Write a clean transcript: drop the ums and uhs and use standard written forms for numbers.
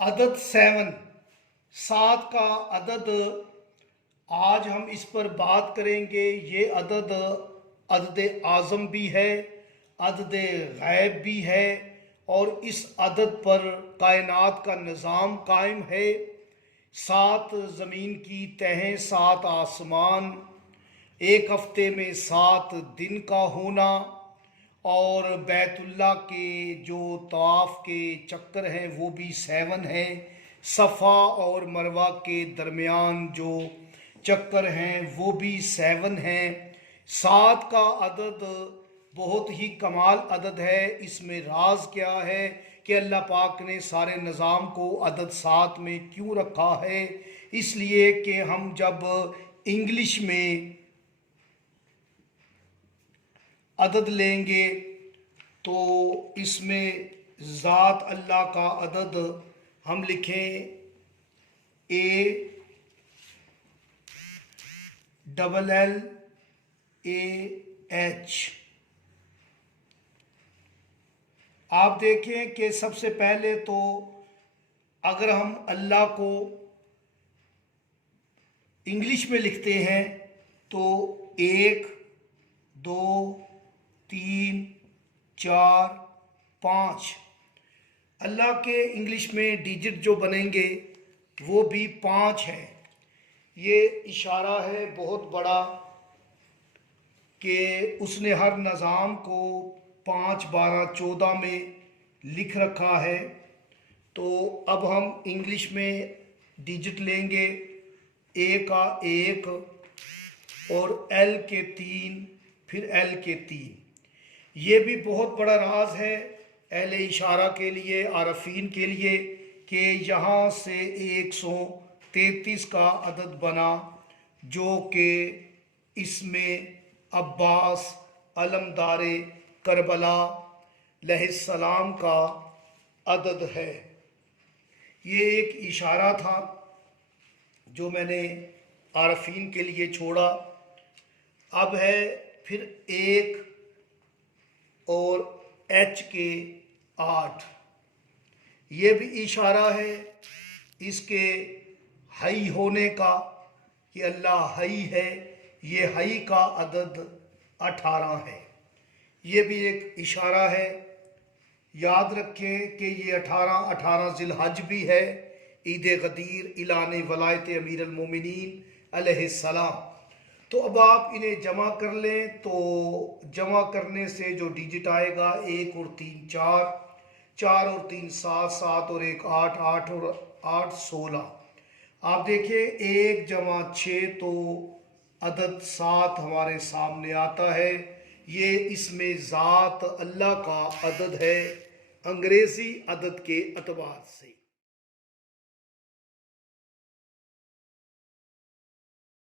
عدد 7 سات کا عدد آج ہم اس پر بات کریں گے۔ یہ عدد اعظم بھی ہے، عدد غیب بھی ہے، اور اس عدد پر کائنات کا نظام قائم ہے۔ 7 زمین کی تہیں، 7 آسمان، ایک ہفتے میں 7 دن کا ہونا، اور بیت اللہ کے جو طواف کے چکر ہیں وہ بھی 7 ہیں۔ صفا اور مروہ کے درمیان جو چکر ہیں وہ بھی 7 ہیں۔ 7 کا عدد بہت ہی کمال عدد ہے۔ اس میں راز کیا ہے کہ اللہ پاک نے سارے نظام کو عدد 7 میں کیوں رکھا ہے؟ اس لیے کہ ہم جب انگلش میں عدد لیں گے تو اس میں ذات اللہ کا عدد ہم لکھیں ALLAH۔ آپ دیکھیں کہ سب سے پہلے تو اگر ہم اللہ کو انگلش میں لکھتے ہیں تو 1 2 3 4 5، اللہ کے انگلش میں ڈیجٹ جو بنیں گے وہ بھی 5 ہے۔ یہ اشارہ ہے بہت بڑا کہ اس نے ہر نظام کو 5 12 14 میں لکھ رکھا ہے۔ تو اب ہم انگلش میں ڈیجٹ لیں گے، A کا 1 اور L کے 3، پھر L کے 3۔ یہ بھی بہت بڑا راز ہے اہل اشارہ کے لیے، عارفین کے لیے، کہ یہاں سے 133 کا عدد بنا، جو کہ اس میں عباس علمدار کربلا علیہ السلام کا عدد ہے۔ یہ ایک اشارہ تھا جو میں نے عارفین کے لیے چھوڑا۔ اب ہے پھر 1 اور H کے 8، یہ بھی اشارہ ہے اس کے حی ہونے کا، کہ اللہ حی ہے۔ یہ حی کا عدد 18 ہے، یہ بھی ایک اشارہ ہے۔ یاد رکھیں کہ یہ 18 ذی الحج بھی ہے، عید غدیر اعلان ولایت امیر المومنین علیہ السلام۔ تو اب آپ انہیں جمع کر لیں، تو جمع کرنے سے جو ڈیجٹ آئے گا 1 اور 3 4، 4 اور 3 7، 7 اور 1 8، 8 اور 8 16۔ آپ دیکھیں 1 جمع 6 تو عدد 7 ہمارے سامنے آتا ہے۔ یہ اس میں ذات اللہ کا عدد ہے انگریزی عدد کے اعتبار سے۔